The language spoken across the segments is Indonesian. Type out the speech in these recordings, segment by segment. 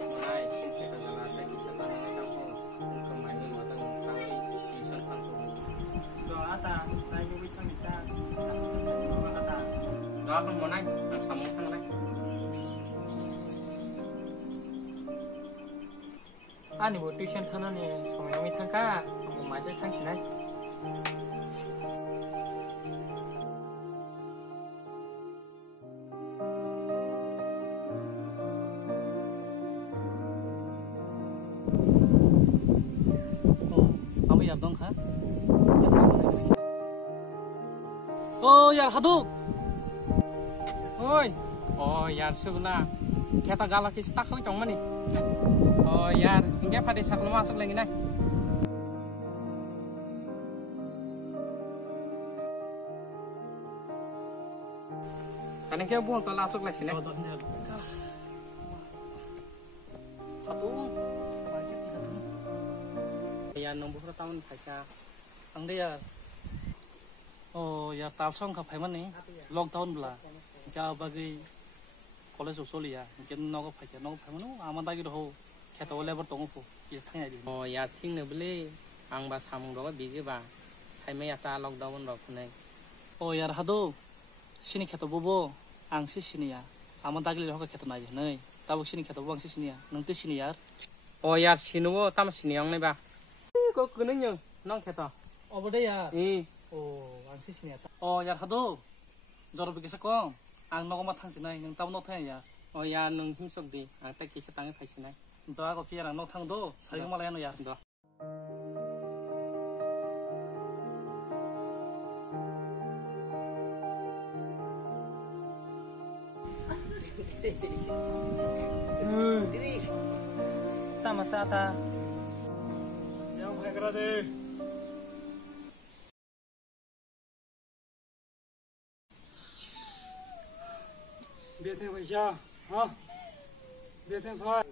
Mulai kita jalan lagi setelah kampung untuk main matang sampai tujuan kampung. Doa ata, lagi witang kita. Doa ata. Doa kan mau naik, yang sama kan naik. Ani buat tuition sana nih, sama yang witang kah? Kamu masih tang sih naik. Kamu ya dong kah? Oh ya haduk. Oi, Oh yar sebelah kita galak kita tak kali cong mana? Oh yar, enggak pada saat masuk lagi naik. Karena kita buang tol masuk lagi sini. Satu. Ya nombor tahun pasca. Ang dia. Oh ya talsong ka phaiman ni. Long tahun bela. Ka bagi college usoli ya. Mungkin nogo phai nogo phaiman aman dagi do kheto lebar tongo po. Is thang ya di. Oh ya ting ne beli ang ba samung do biji ba. Sai me ata lockdown ro khune. Oh ya hado. Sini kheto bobo ang si sini ya. Aman dagi le ho kheto na ya nei. Tabuk sini kheto bo ang si sini ya. Nang ti sini ya. Oh ya sinuwo tam sini yang ne ba. Ko kene nyang nang kheto. Over there ya. Oh, ang si sini ya. Oh ya hado. Joro bigisa ko. Ang nogo ma thang sinai nang tab no thang ya. Oh ya nung himsok di ang ta kisa tangi phai sinai. Ento ako kira no thang do. Sari ko malayan no ya. Do. ta masa ata. Yang bhai kara de. Biate bhaisya, ha? Biate bhai.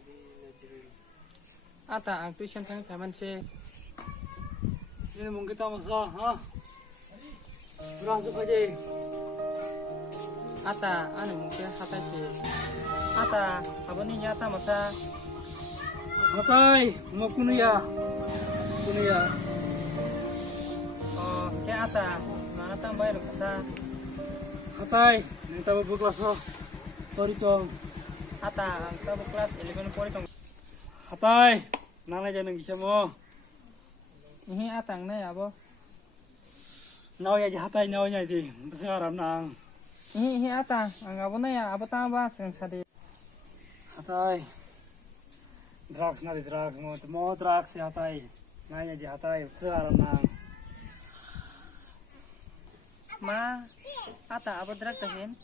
Ata ang tuition thang payment se. Ini mungkin ta masa, ha? Berang su bhaji. Ata anu mungkin hata se. Ata abani ya ta masa. Hatai, mau kuno ya. Kuno ya. Oh, ke ata mana ta bayar kasa. Hatai, ini ta bu kelas ho. Sorry tong. Ata ang ta kelas 11 pori tong. Hatai, nang aja nang bisa mo. Ini ata ang na abo. Naw ya hatai naw nya di. Besaram nang. Ini ata ang abo na ya abo ta ba sang sadi. Hatai. Drugs na di drugs mo drugs ya hatai. Nanya di hatai besaram nang. Ma ata abo drak tahin.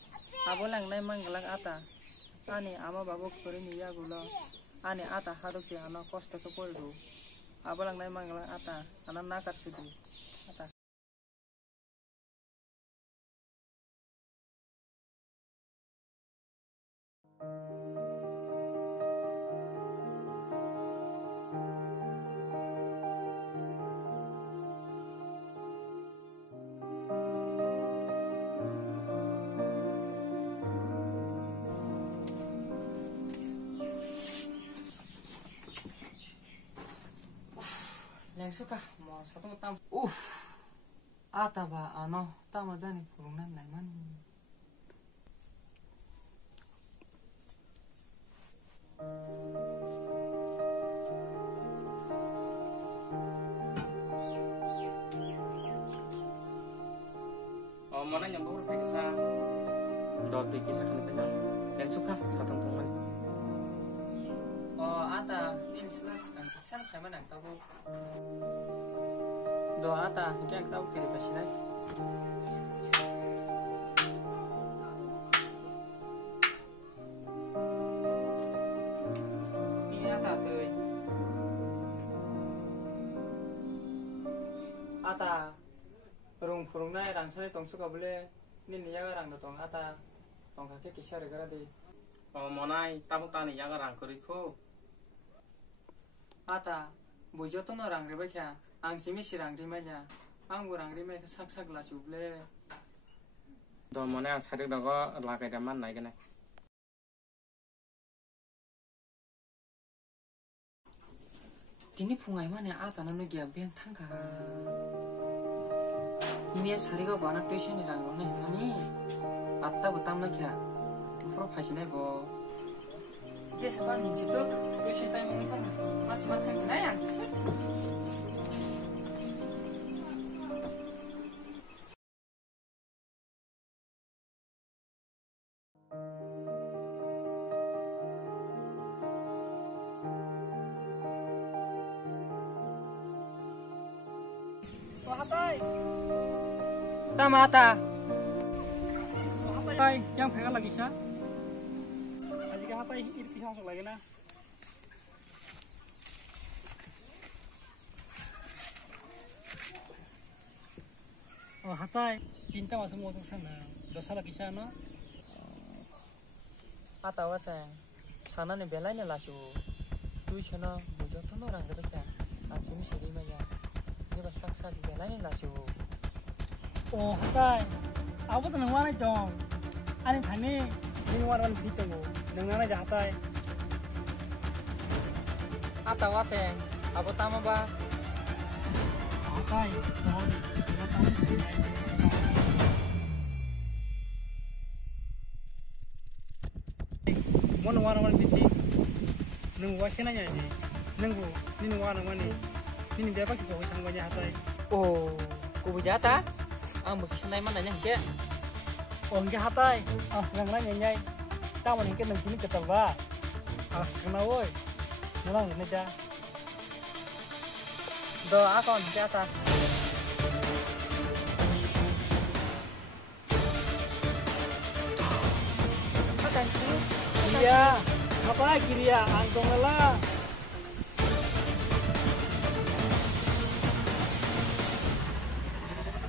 Abo lang nai manggalang ata. Ani ama babu kori niya gulo. Ani ata harus si ana kosta ke poldu. Abo lang nai manggalang ata. Ana nakat sidi. Ata. Yang suka mau satu tam. Ata ba ano tama jani purungan naiman. Oh mana nyambung phai kisa. Do ti kisa kan tanya. Yang suka satang teman. Oh ata ini selas ang kisan kaiman ang tabu. Do ata hingga ang tabu tiri pasinay. Ini ata tuy. Ata rung furung na rang sari tong suka boleh ni niya rang do tong ata tong kake kisah regara di. Oh monai tabuk tani yang rang kori ko. Ata bujo to no rang reba kya ang simi sirang rima nya ang burang rima sak sak la chuble Do monai ang sadik do ko lakai daman nai kene. Dini fungai mana ata nanu gya ben thangka. Ini sariga bana tuition ni rang ne mani. Atta butam na kya. Ufro phasi nai bo. Je sabar ni jitu tuition time ni kan. Mas mat phasi nai ya. Hatai, Tamata. hatai, yang pengen lagi sih? Aji kan hatai, ini pisang sok lagi na. Oh hatai, tinta masuk masuk sana, dosa lagi sih na? Ata wasang. Sana ni belai ni lasu. Tuition na mujo tu no rang kaya. Asim siri maya. Dia saksa di belai ni lasu. Oh hatai, aku tuh nengwana dong. Ani thani, ini warna hitam bu, nengwana aja hatai. Ata wasang. Abu tama ba. Hatai, mohon, Mana warna putih, nunggu wasian aja ni, nunggu, ini warna mana, ini dia pakai bawa sangganya hatai. Oh, kubu jata. Ang bukis na mana nya Oh enggak hatai, sekarang nanya, tahu nih kan nanti ketal ba, sekarang woi, mulang ini aja. Do akon jata. Makan tu. Iya, apa lagi dia, angkong lah.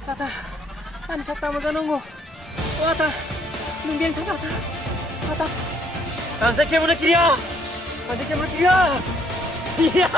Tata, kan sakta maganongo. Wata, nungbiang tata. Tata. Nanti kemana kiri ya? Nanti kemana kiri ya? Iya.